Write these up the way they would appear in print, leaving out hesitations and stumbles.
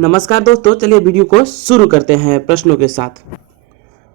नमस्कार दोस्तों, चलिए वीडियो को शुरू करते हैं प्रश्नों के साथ।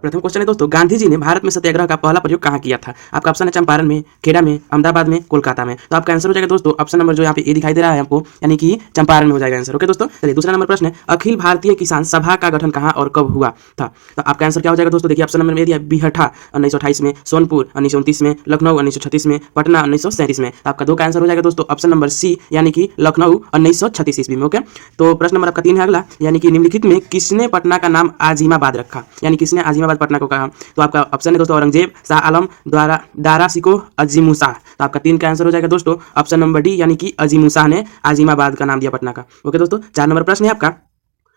प्रथम क्वेश्चन है दोस्तों, गांधी जी ने भारत में सत्याग्रह का पहला प्रयोग कहाँ किया था? आपका ऑप्शन है चंपारण में, खेड़ा में, अहमदाबाद में, कोलकाता में। तो आपका आंसर हो जाएगा दोस्तों ऑप्शन नंबर जो यहाँ पे ए दिखाई दे रहा है आपको, यानी कि चंपारण में हो जाएगा आंसर। ओके दोस्तों, चलिए दूसरा नंबर प्रश्न है, अखिल भारतीय किसान सभा का गठन कहाँ और कब हुआ था? तो आपका आंसर क्या हो जाएगा दोस्तों? देखिए ऑप्शन नंबर में दिया बिहटा 1928 में, सोनपुर 1929 में, लखनऊ 1936 में, पटना 1937 में। तो आपका दो का आंसर हो जाएगा दोस्तों ऑप्शन नंबर सी, यानी कि लखनऊ 1936 ईस्वी में। ओके, तो प्रश्न नंबर आपका 3 है अगला, यानी कि निम्नलिखित में किसने पटना का नाम आजिमाबाद रखा? यानी किसने आजिमाबाद पटना को कहा? तो आपका ऑप्शन है दोस्तों औरंगजेब, शाह आलम, द्वारा दारा सिको, अजीमुशाह। तो आपका 3 का आंसर हो जाएगा दोस्तों ऑप्शन नंबर डी, यानी कि अजीमुशाह ने आजिमाबाद का नाम दिया पटना का। ओके दोस्तों, 4 नंबर प्रश्न है आपका,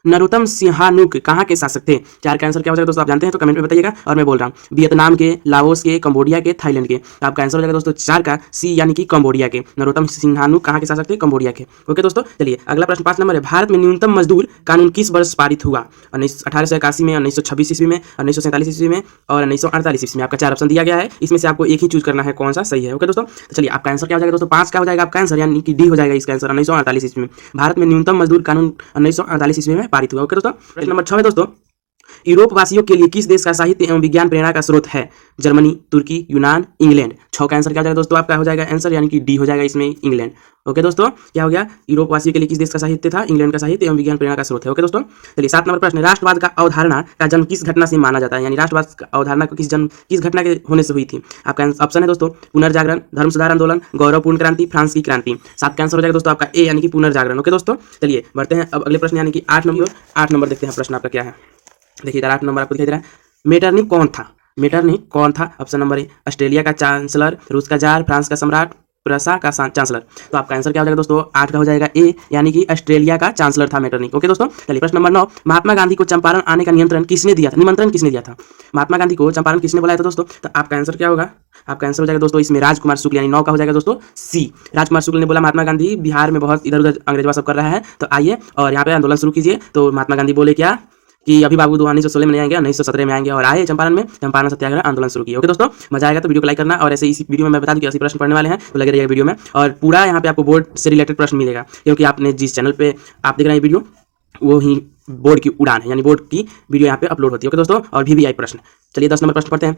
नरोत्तम सिंहानुक कहाँ के शासक थे? 4 का आंसर क्या हो जाएगा दोस्तों? आप जानते हैं तो कमेंट में बताइएगा। और मैं बोल रहा हूँ वियतनाम के, लाओस के, कंबोडिया के, थाईलैंड के। तो आपका आंसर हो जाएगा दोस्तों 4 का सी, यानी कि कंबोडिया के। नरोत्तम सिंहानुक कहाँ के शासक थे? कंबोडिया के। ओके दोस्तों, चलिए अगला प्रश्न 5 नंबर है, भारत में न्यूनतम मजदूर कानून किस वर्ष पारित हुआ? 1881 में, 1926 ईस्वी में, 1947 ईस्वी में और 1948 ईस्वी में। आपका 4 ऑप्शन दिया गया है, इसमें से आपको एक ही चूज करना है कौन सा सही है। ओके दोस्तों, तो चलिए आपका आंसर क्या हो जाएगा दोस्तों? 5 का हो जाएगा आपका आंसर, यानी कि डी हो जाएगा इसका आंसर, 1948 ईस्वी में। भारत में न्यूनतम मजदूर कानून 1948 ईस्वी में पारित हुआ। ओके दोस्तों, प्रश्न नंबर 6 है दोस्तों, यूरोप वासियों के लिए किस देश का साहित्य एवं विज्ञान प्रेरणा का स्रोत है? जर्मनी, तुर्की, यूनान, इंग्लैंड। 6 का आंसर क्या हो जाएगा दोस्तों? आपका हो जाएगा आंसर, यानी कि डी हो जाएगा इसमें इंग्लैंड। ओके दोस्तों, क्या हो गया? यूरोप वासियों के लिए किस देश का साहित्य था? इंग्लैंड का साहित्य एवं विज्ञान प्रेरणा का स्रोत है। ओके दोस्तों, चलिए 7 नंबर प्रश्न, राष्ट्रवाद का अवधारणा का जन्म किस घटना से माना जाता है? यानी राष्ट्रवाद का अवधारणा को किस घटना के होने से हुई थी? आपका ऑप्शन है दोस्तों पुनर्जागरण, धर्म सुधार आंदोलन, गौरवपूर्ण क्रांति, फ्रांस की क्रांति। 7 का आंसर हो जाएगा दोस्तों आपका ए, यानी कि पुनर्जागरण। ओके दोस्तों, चलिए बढ़ते हैं अब अगले प्रश्न, यानी कि 8 नंबर देखते हैं प्रश्न आपका क्या है। देखिए इधर 8 नंबर आपको दिखाई दे रहा है, मेटरनिख कौन था? मेटरनिख कौन था? ऑप्शन नंबर ए, ऑस्ट्रेलिया का चांसलर, रूस का जार, फ्रांस का सम्राट, प्रसा का चांसलर। तो आपका आंसर क्या हो जाएगा दोस्तों? 8 का हो जाएगा ए, यानी कि ऑस्ट्रेलिया का चांसलर था मेटरनिख। ओके दोस्तों, चलिए प्रश्न नंबर 9, महात्मा गांधी को चंपारण आने का निमंत्रण किसने दिया था? महात्मा गांधी को चंपारण किसने बुलाया था दोस्तों? तो आपका आंसर क्या होगा? आपका आंसर हो जाएगा दोस्तों इसमें राजकुमार शुक्ल, यानी 9 का हो जाएगा दोस्तों सी। राजकुमार शुक्ल ने बोला महात्मा गांधी बिहार में बहुत इधर उधर अंग्रेजवा सब कर रहा है, तो आइए और यहाँ पे आंदोलन शुरू कीजिए। तो महात्मा गांधी बोले क्या कि अभी बाबू 1916 में नहीं आएंगे, 1917 में आएंगे, और आए चंपारण में, चंपारण सत्याग्रह आंदोलन शुरू किया। ओके दोस्तों, मजा आएगा तो वीडियो को लाइक करना, और ऐसे इसी वीडियो में मैं बता दूं कि ऐसे प्रश्न पढ़ने वाले हैं, तो लगे रहिएगा वीडियो में। और पूरा यहाँ पे आपको बोर्ड से रिलेटेड प्रश्न मिलेगा, क्योंकि आपने जिस चैनल पे आप देख रहे हैं वीडियो, वो ही बोर्ड की उड़ान है, यानी बोर्ड की वीडियो यहाँ पे अपलोड होती है। ओके दोस्तों, और वीवीआई प्रश्न। चलिए 10 नंबर प्रश्न पढ़ते हैं,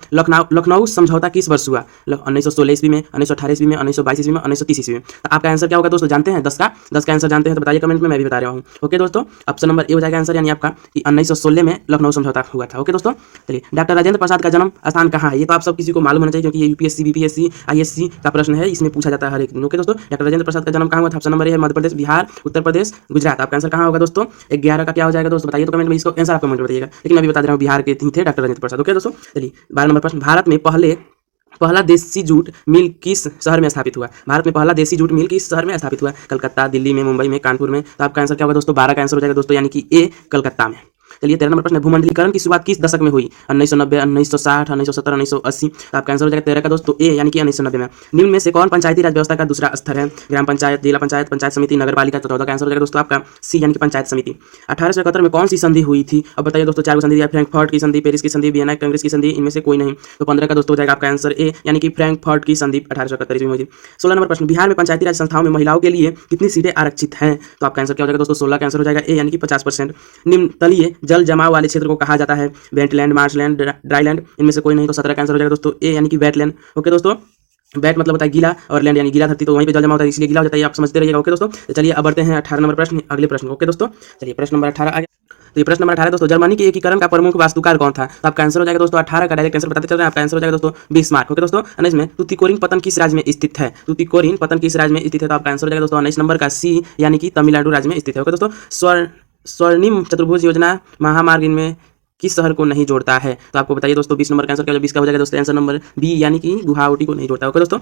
लखनऊ समझौता किस वर्ष हुआ? 1916 ईस्वी में, 1918 ईस्वी में, 1922 ईस्वी में, 1930 ईस्वी में। तो आपका आंसर क्या होगा दोस्तों? जानते हैं 10 का आंसर जानते हैं तो बताइए कमेंट में, मैं भी बता रहा हूँ। ओके दोस्तों, ऑप्शन नंबर ए हो जाएगा आंसर, यानी आपका कि 1916 में लखनऊ समझौता हुआ था। ओके दोस्तों, चलिए डॉक्टर राजेंद्र प्रसाद का जन्म स्थान कहाँ है? ये तो आप सब किसी को मालूम होना चाहिए, क्योंकि ये यूपीएससी, बीपीएससी, आईएससी का प्रश्न है, इसमें पूछा जाता है हर एक दिन। ओके दोस्तों, डॉक्टर राजेंद्र प्रसाद का जन्म कहाँ हुआ था? ऑप्शन नंबर ए है मध्य प्रदेश, बिहार, उत्तर प्रदेश, गुजरात। आपका आंसर कहाँ होगा दोस्तों? 11 का क्या हो जाएगा दोस्तों? बताइए तो कमेंट में, इसको आंसर आप कमेंट में बताइएगा, लेकिन मैं भी बता दे रहा हूँ बिहार के थे डॉक्टर राजेंद्र प्रसाद। ओके दोस्तों, चलिए 12 नंबर प्रश्न, भारत में पहला देसी जूट मिल किस शहर में स्थापित हुआ? भारत में पहला देसी जूट मिल किस शहर में स्थापित हुआ? कलकत्ता, दिल्ली में, मुंबई में, कानपुर में। तो आपका आंसर क्या होगा दोस्तों? 12 का आंसर हो जाएगा दोस्तों, यानी कि ए, कलकत्ता में। चलिए 13 नंबर प्रश्न, भूमंडलीकरण की शुरुआत किस दशक में हुई? 1990, 1960, 1970, 1980। तो आपका आंसर हो जाएगा 13 का दोस्तों ए, यानी कि 1990 में। निम्न में से कौन पंचायती राज व्यवस्था का दूसरा स्तर है? ग्राम पंचायत, जिला पंचायत, पंचायत समिति, नगर पालिका। तो 14 का आंसर हो जाएगा दोस्तों आपका सी, यानी कि पंचायत समिति। 1871 में कौन सी संधि हुई थी? अब बताइए दोस्तों, 4 संधि दिया, फ्रैंकफर्ट की संधि, पेरिस की संधि, वियना कांग्रेस की संधि, इनमें से कोई नहीं। तो 15 का दोस्तों हो जाएगा आपका आंसर ए, यानी कि फ्रैंकफर्ट की संधि 1871 में हुई थी। 16 नंबर प्रश्न, बिहार में पंचायती राज संस्थाओं में महिलाओं के लिए कितनी सीटें आरक्षित हैं? तो आपका आंसर क्या हो जाएगा दोस्तों? 16 का आंसर हो जाएगा ए, यानी कि 50%। निम्न तलीय जल जमाव वाले क्षेत्र को कहा जाता है? Wetland, marshland, dryland. इनमें से कोई नहीं। तो 17 का आंसर हो जाएगा दोस्तों ए, यानी कि वेटलैंड। ओके दोस्तों, वेट मतलब होता है गीला, और लैंड यानी गीला धरती, तो वहीं पे जल जमा होता है, इसलिए गीला हो जाता है, आप समझते रहिएगा। ओके दोस्तों, तो चलिए अब बढ़ते हैं 18 नंबर प्रश्न, अगले प्रश्न। ओके दोस्तों, चलिए प्रश्न नंबर 18 आ गया। तो ये प्रश्न नंबर 18 दोस्तों, जर्मनी के एकीकरण का प्रमुख वास्तुकार कौन था? तो आपका आंसर हो जाएगा दोस्तों 18 का डायरेक्ट आंसर बताते चल रहे हैं, आपका आंसर हो जाएगा दोस्तों बिस्मार्क। ओके दोस्तों, 19 में तुतिकोरिन पतन किस राज्य में स्थित है? तुतिकोरिन पतन किस राज्य में स्थित है? तो आपका आंसर हो जाएगा दोस्तों 19 नंबर का सी, यानी कि तमिलनाडु राज्य में स्थित है। ओके दोस्तों, स्वर्णिम चतुर्भुज योजना महामार्ग इनमें किस शहर को नहीं जोड़ता है? तो आपको बताइए दोस्तों 20 नंबर का आंसर क्या होगा? 20 का हो जाएगा दोस्तों आंसर नंबर बी, यानी कि गुवाहाटी को नहीं जोड़ता है। ओके दोस्तों,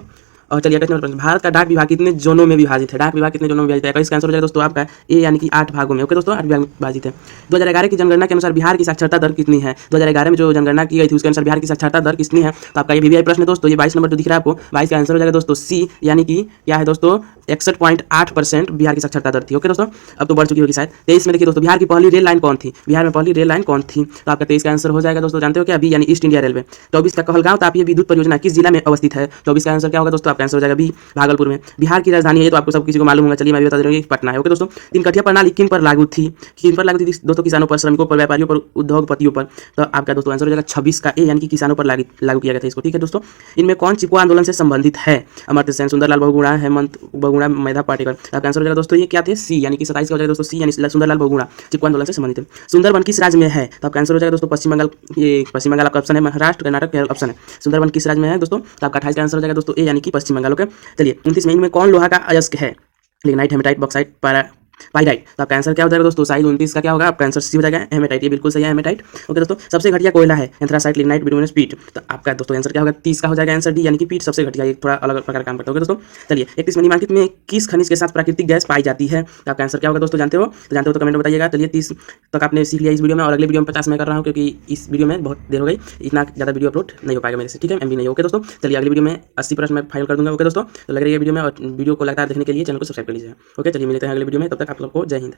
और चलिए 28 नंबर प्रश्न, भारत का डाक विभाग कितने जोनों में विभाजित है? डाक विभाग कितने जोनों में विभाजित है? इसका आंसर हो जाएगा दोस्तों आपका ए, यानी कि 8 भागों में। ओके दोस्तों, 8 विभाग में विभाजित है। 2011 की जनगणना के अनुसार बिहार की साक्षरता दर कितनी है? 2011 में जो जनगणना की गई थी उसके अनुसार बिहार की साक्षरता दर कितनी है? तो आपका ये वीवीआई प्रश्न है दोस्तों, ये 22 नंबर जो दिख रहा है आपको, 22 का आंसर हो जाएगा दोस्तों सी, यानी कि क्या है दोस्तों 61.8% बिहार की साक्षरता दर थी। ओके दोस्तों, अब तो बढ़ चुकी होगी शायद। 23 में देखिए दोस्तों, बिहार की पहली रेल लाइन कौन थी? बिहार में पहली रेल लाइन कौन थी? तो आपका 23 का आंसर हो जाएगा दोस्तों, जानते हो क्या, बी यानी ईस्ट इंडिया रेलवे। 24 का कहलगांव तापीय विद्युत परियोजना किस जिला में अवस्थित है? 24 का आंसर क्या होगा दोस्तों, आपका आंसर हो जाएगा बी, भागलपुर में। बिहार की राजधानी है, तो आपको सब किसी को मालूम होगा, चलिए मैं भी बता दे रहा हूँ, पटना है। ओके दोस्तों, तीन कठिया प्रणाली किन पर लागू थी? किन पर लागू थी दोस्तों? किसानों पर, श्रमिकों पर, व्यापारियों पर, उद्योगपतियों पर। तो आपका दोस्तों आंसर हो जाएगा 26 का ए, यानी कि किसानों पर लागू किया गया था इसको। ठीक है दोस्तों, इनमें कौन चिपको आंदोलन से संबंधित है? अमर्त्य सेन, सुंदरलाल बहुगुणा, हेमंत बहुगुणा, मेधा पाटेकर। आपका आंसर हो जाएगा दोस्तों, ये क्या थे, सी, यानी कि 27 का हो जाएगा दोस्तों, सी यानी सुंदरलाल बहुगुणा चिपको आंदोलन से संबंधित है। सुंदरवन किस राज्य में है? तो आपका आंसर हो जाएगा दोस्तों पश्चिम बंगाल। ये पश्चिम बंगाल आपका ऑप्शन है, महाराष्ट्र, कर्नाटक, केरल ऑप्शन है। सुंदरवन किस राज्य में है दोस्तों? तो आपका 28 का आंसर हो जाएगा दोस्तों ए, यानी कि पश्चिम बंगाल। ओके, चलिए 29 में इनमें कौन लोहा का अयस्क है? Lignite, hematite, bauxite, pyrite. तो आपका आंसर क्या हो जाएगा दोस्तों, साइज 29 का क्या होगा, आपका आंसर सी हो जाएगा, हेमेटाइट। ये बिल्कुल सही है, हेमेटाइट। ओके दोस्तों, सबसे घटिया कोयला है एंथ्रासाइट, लिग्नाइट, बिटुमिनस, पीट। तो आपका दोस्तों आंसर क्या होगा, 30 का हो जाएगा आंसर डी, यानी कि पीट सबसे घटिया, ये थोड़ा अलग प्रकार काम करता है। ओके दोस्तों, चलिए 31 में निम्नलिखित में किस खनिज के साथ प्राकृतिक गैस पाई जाती है? तो आपका आंसर क्या होगा दोस्तों, जानते हो तो कमेंट में बताइएगा। चलिए 30 तक आपने सीख लिया इस वीडियो में, और अगले वीडियो में 50 मैं कर रहा हूँ, क्योंकि इस वीडियो में बहुत देर हो गई, इतना ज़्यादा वीडियो अपलोड नहीं हो पाएगा मेरे से। ठीक है, एमबी नहीं। ओके दोस्तों, चलिए अगली वीडियो में 80 प्रश्न मैं फाइल कर दूंगा। ओके दोस्तों, तो लग रही है वीडियो में, और वीडियो को लगातार देखने के लिए चैनल को सब्सक्राइब कर लीजिए। ओके, चलिए मिलते हैं अगले वीडियो में, तब तक आप लोग को जय हिंद।